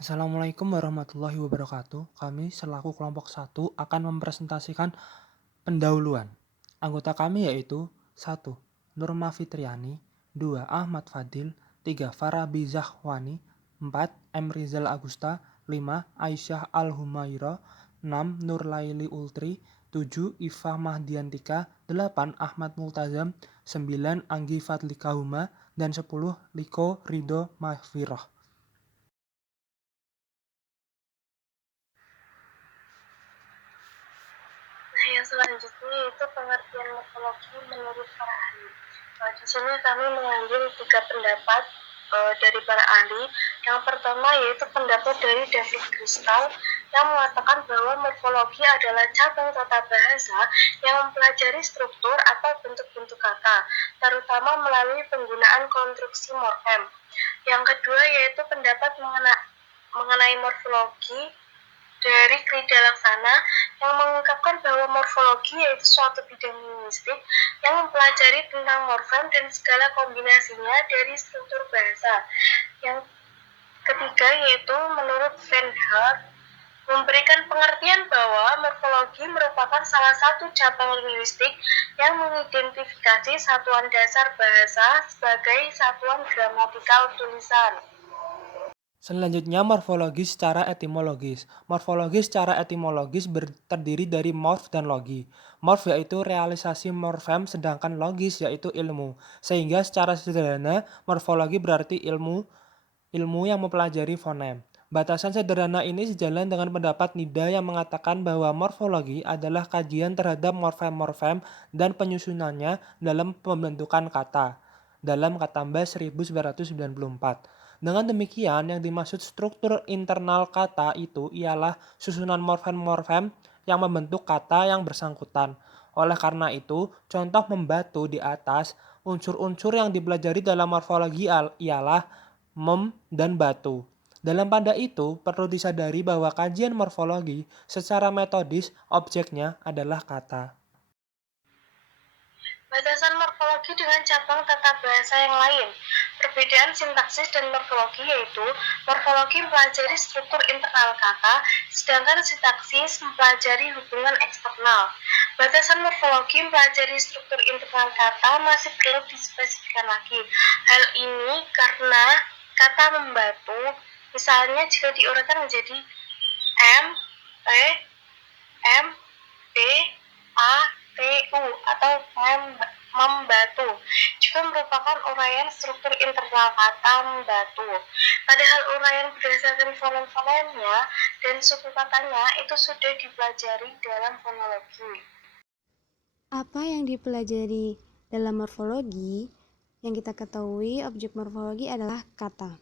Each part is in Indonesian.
Assalamualaikum warahmatullahi wabarakatuh. Kami selaku kelompok 1 akan mempresentasikan pendahuluan. Anggota kami yaitu 1. Nurma Fitriani, 2. Ahmad Fadil, 3. Farabi Zahwani, 4. M. Rizal Agusta, 5. Aisyah Al-Humaira, 6. Nurlaili Ultri, 7. Ifah Mahdiantika, 8. Ahmad Multazam, 9. Anggi Fadlika Huma, dan 10. Liko Ridho Mahfirah. Nah, yang selanjutnya yaitu pengertian morfologi menurut para ahli. Di sini kami mengambil 3 pendapat dari para ahli. Yang pertama yaitu pendapat dari David Crystal yang mengatakan bahwa morfologi adalah cabang tata bahasa yang mempelajari struktur atau bentuk-bentuk kata, terutama melalui penggunaan konstruksi morfem. Yang kedua yaitu pendapat mengenai morfologi dari Krida Laksana yang mengungkapkan bahwa morfologi yaitu suatu bidang linguistik yang mempelajari tentang morfem dan segala kombinasinya dari struktur bahasa. Yang ketiga yaitu menurut Van Hart memberikan pengertian bahwa morfologi merupakan salah satu cabang linguistik yang mengidentifikasi satuan dasar bahasa sebagai satuan gramatikal tulisan. Selanjutnya, morfologi secara etimologis. Morfologi secara etimologis terdiri dari morf dan logi. Morf yaitu realisasi morfem, sedangkan logis yaitu ilmu. Sehingga secara sederhana, morfologi berarti ilmu yang mempelajari fonem. Batasan sederhana ini sejalan dengan pendapat Nida yang mengatakan bahwa morfologi adalah kajian terhadap morfem-morfem dan penyusunannya dalam pembentukan kata. Dalam Katambas 1994. Dengan demikian, yang dimaksud struktur internal kata itu ialah susunan morfem-morfem yang membentuk kata yang bersangkutan. Oleh karena itu, contoh membatu di atas, unsur-unsur yang dipelajari dalam morfologi ialah mem dan batu. Dalam pada itu, perlu disadari bahwa kajian morfologi secara metodis objeknya adalah kata. Batasan morfologi dengan cabang tata bahasa yang lain. Perbedaan sintaksis dan morfologi yaitu morfologi mempelajari struktur internal kata, sedangkan sintaksis mempelajari hubungan eksternal. Batasan morfologi mempelajari struktur internal kata masih perlu dispesifikkan lagi. Hal ini karena kata membatu, misalnya jika diuraikan menjadi M, T, M, B, A, TU atau membatu juga merupakan uraian struktur internal kata membatu. Padahal uraian berdasarkan fonem-fonemnya dan suku katanya itu sudah dipelajari dalam fonologi. Apa yang dipelajari dalam morfologi? Yang kita ketahui, objek morfologi adalah kata.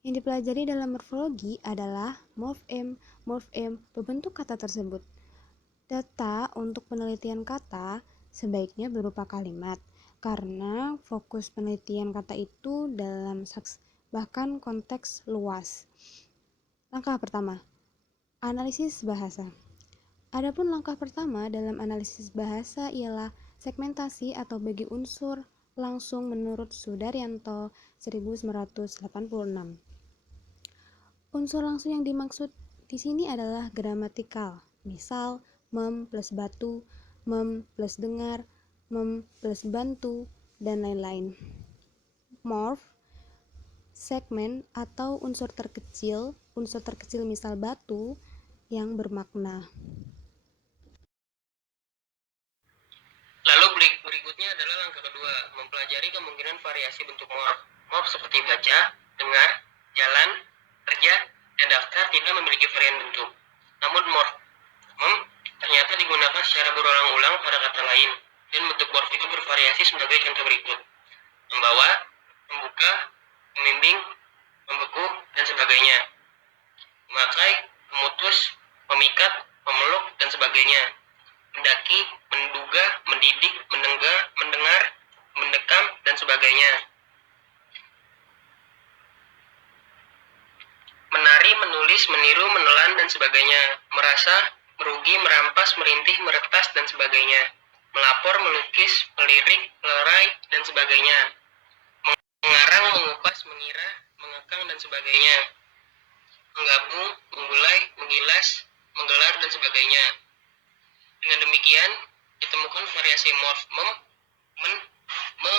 Yang dipelajari dalam morfologi adalah morfem berbentuk kata tersebut. Data untuk penelitian kata sebaiknya berupa kalimat, karena fokus penelitian kata itu dalam bahkan konteks luas. Langkah pertama, analisis bahasa. Adapun langkah pertama dalam analisis bahasa ialah segmentasi atau bagi unsur langsung menurut Sudaryanto 1986. Unsur langsung yang dimaksud di sini adalah gramatikal. Misal, mem plus batu, mem plus dengar, mem plus bantu, dan lain-lain. Morf, segmen atau unsur terkecil misal batu yang bermakna. Lalu berikutnya adalah langkah kedua, mempelajari kemungkinan variasi bentuk morf. Morf seperti baca, dengar, jalan, kerja, dan daftar tidak memiliki varian bentuk. Namun morf mem ternyata digunakan secara berulang-ulang pada kata lain, dan bentuk morf itu bervariasi sebagai contoh berikut: membawa, membuka, membimbing, membeku, dan sebagainya. Memakai, memutus, memikat, memeluk, dan sebagainya. Mendaki, menduga, mendidik, mendengar, mendekam, dan sebagainya. Menari, menulis, meniru, menelan, dan sebagainya. Merasa, merugi, merampas, merintih, meretas, dan sebagainya. Melapor, melukis, melirik, melerai, dan sebagainya. Mengarang, mengupas, mengira, mengekang, dan sebagainya. menggabung, menggulai, menggilas, menggelar, dan sebagainya. Dengan demikian, ditemukan variasi morf mem, men, me,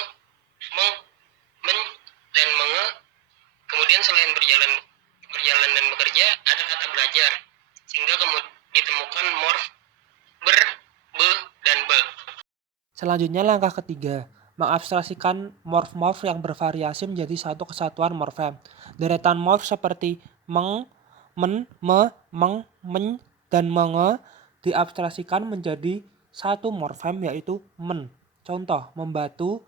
meng, men, dan menge. Kemudian selain berjalan dan bekerja, ada kata belajar, sehingga kemudian ditemukan morf ber, be, dan be. Selanjutnya langkah ketiga, mengabstraksikan morf-morf yang bervariasi menjadi satu kesatuan morfem. Deretan morf seperti meng, men, me, meng, men, dan menge diabstraksikan menjadi satu morfem yaitu men. Contoh, membatu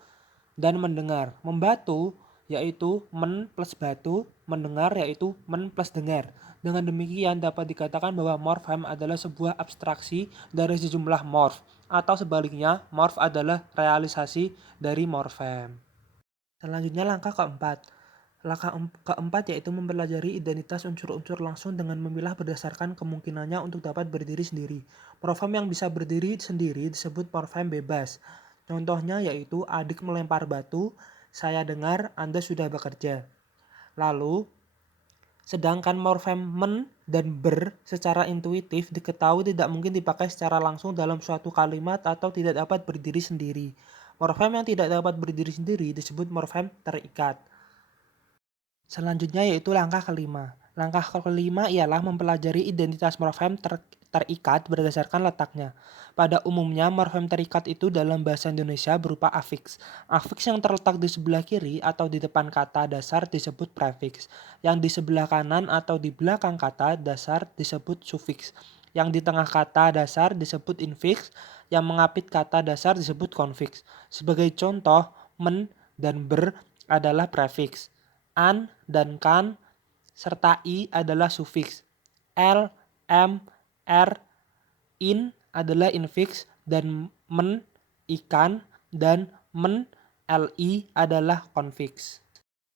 dan mendengar. Membatu yaitu men plus batu, mendengar yaitu men plus dengar. Dengan demikian dapat dikatakan bahwa morfem adalah sebuah abstraksi dari sejumlah morf, atau sebaliknya morf adalah realisasi dari morfem. Selanjutnya langkah keempat. Langkah keempat yaitu mempelajari identitas unsur-unsur langsung dengan memilah berdasarkan kemungkinannya untuk dapat berdiri sendiri. Morfem yang bisa berdiri sendiri disebut morfem bebas. Contohnya yaitu adik melempar batu, saya dengar, Anda sudah bekerja. Lalu, sedangkan morfem men dan ber secara intuitif diketahui tidak mungkin dipakai secara langsung dalam suatu kalimat atau tidak dapat berdiri sendiri. Morfem yang tidak dapat berdiri sendiri disebut morfem terikat. Selanjutnya yaitu langkah kelima. Langkah kelima ialah mempelajari identitas morfem terikat berdasarkan letaknya. Pada umumnya morfem terikat itu dalam bahasa Indonesia berupa afiks. Afiks yang terletak di sebelah kiri atau di depan kata dasar disebut prefiks. Yang di sebelah kanan atau di belakang kata dasar disebut sufiks. Yang di tengah kata dasar disebut infiks. Yang mengapit kata dasar disebut konfiks. Sebagai contoh, men dan ber adalah prefiks. An dan kan serta i adalah sufiks. L, m, r, in adalah infiks dan men, ikan, dan men, li adalah konfiks.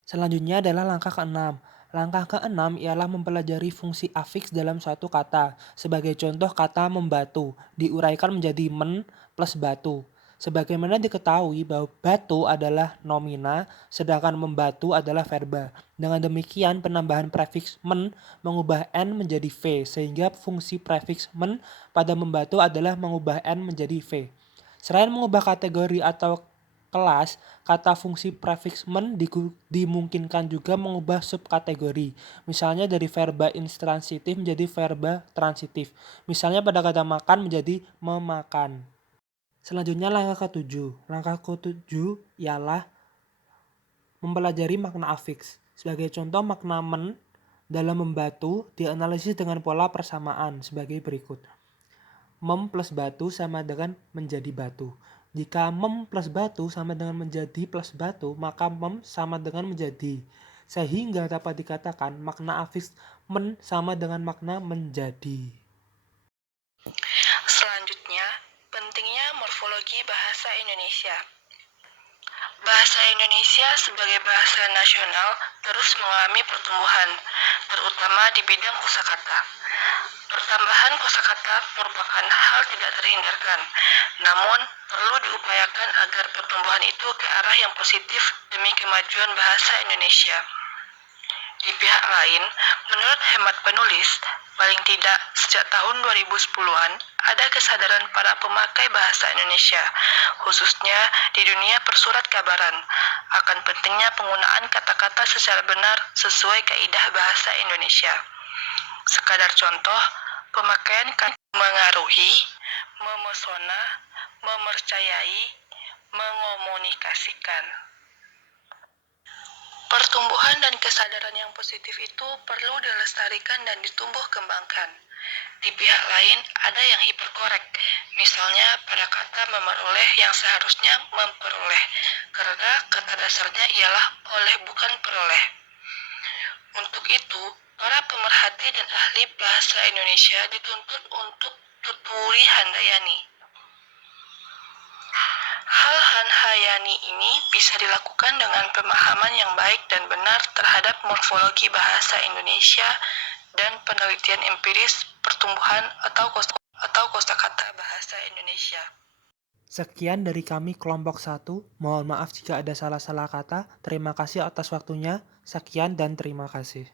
Selanjutnya adalah langkah keenam. Langkah keenam ialah mempelajari fungsi afiks dalam suatu kata. Sebagai contoh kata membatu diuraikan menjadi men plus batu. Sebagaimana diketahui bahwa batu adalah nomina, sedangkan membatu adalah verba. Dengan demikian penambahan prefiks men mengubah n menjadi v, sehingga fungsi prefiks men pada membatu adalah mengubah n menjadi v. Selain mengubah kategori atau kelas, kata fungsi prefiks men dimungkinkan juga mengubah subkategori. Misalnya dari verba intransitif menjadi verba transitif. Misalnya pada kata makan menjadi memakan. Selanjutnya langkah ketujuh. Langkah ketujuh ialah mempelajari makna afiks. Sebagai contoh makna men dalam membatu dianalisis dengan pola persamaan sebagai berikut. Mem plus batu sama dengan menjadi batu. Jika mem plus batu sama dengan menjadi plus batu, maka mem sama dengan menjadi. Sehingga dapat dikatakan makna afiks men sama dengan makna menjadi. Selanjutnya, pentingnya morfologi bahasa Indonesia. Bahasa Indonesia sebagai bahasa nasional terus mengalami pertumbuhan, terutama di bidang kosakata. Pertambahan kosakata merupakan hal tidak terhindarkan, namun perlu diupayakan agar pertumbuhan itu ke arah yang positif demi kemajuan bahasa Indonesia. Di pihak lain, menurut hemat penulis, paling tidak sejak tahun 2010-an ada kesadaran para pemakai bahasa Indonesia, khususnya di dunia persurat kabaran, akan pentingnya penggunaan kata-kata secara benar sesuai kaidah bahasa Indonesia. Sekadar contoh, pemakaian kata mengaruhi, memesona, memercayai, mengomunikasikan. Pertumbuhan dan kesadaran yang positif itu perlu dilestarikan dan ditumbuh kembangkan. Di pihak lain ada yang hiperkorek, misalnya pada kata memperoleh yang seharusnya memperoleh, karena kata dasarnya ialah oleh bukan peroleh. Untuk itu, para pemerhati dan ahli bahasa Indonesia dituntut untuk tuturi handayani. Hal handayani ini bisa dilakukan dengan pemahaman yang baik dan benar terhadap morfologi bahasa Indonesia dan penelitian empiris pertumbuhan atau kosakata bahasa Indonesia. Sekian dari kami kelompok 1. Mohon maaf jika ada salah-salah kata. Terima kasih atas waktunya. Sekian dan terima kasih.